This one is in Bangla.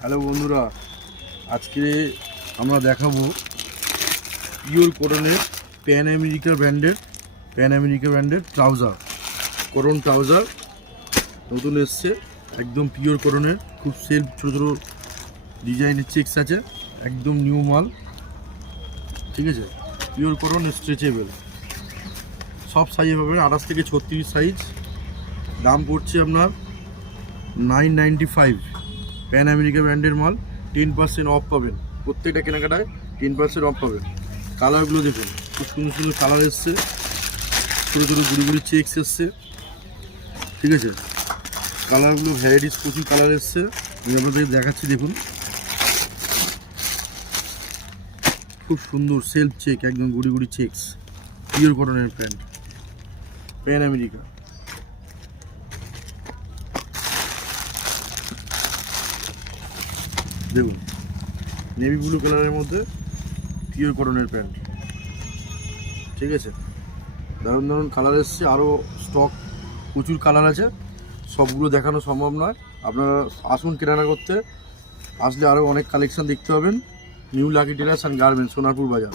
হ্যালো বন্ধুরা, আজকে আমরা দেখাবো পিওর কটনের প্যান আমেরিকা ব্র্যান্ডের ট্রাউজার, কটন ট্রাউজার নতুন এসছে। একদম পিওর কটনের, খুব সেলফ ছোটো ছোটো ডিজাইনের চেকস আছে, একদম নিউ মাল। ঠিক আছে, পিওর কটন, স্ট্রেচেবল, সব সাইজে পাবেন, 28 থেকে 36 সাইজ। দাম পড়ছে আপনার 995। প্যান আমেরিকা ব্র্যান্ডের মাল, 10% অফ পাবেন, প্রত্যেকটা কেনাকাটায় 10% অফ পাবেন। কালারগুলো দেখুন, খুব সুন্দর সুন্দর কালার এসছে, ছোটো ছোটো গুড়ি গুড়ি চেকস এসছে। ঠিক আছে, কালারগুলো ভ্যারাইটিস প্রচুর কালার এসছে, আমি আপনাদের দেখাচ্ছি। দেখুন, খুব সুন্দর সেলফ চেক, একদম গুড়ি গুড়ি চেকস, পিওর কটনের প্যান্ট, প্যান আমেরিকা। দেখুন, নেভি ব্লু কালারের মধ্যে পিওর কটনের প্যান্ট। ঠিক আছে, দারুণ দারুণ কালার এসছে, আরও স্টক প্রচুর কালার আছে, সবগুলো দেখানো সম্ভব নয়। আপনারা আসুন কেনাকাটা করতে, আসলে আরও অনেক কালেকশান দেখতে পাবেন। New lucky tailors and garments, Sonarpur বাজার।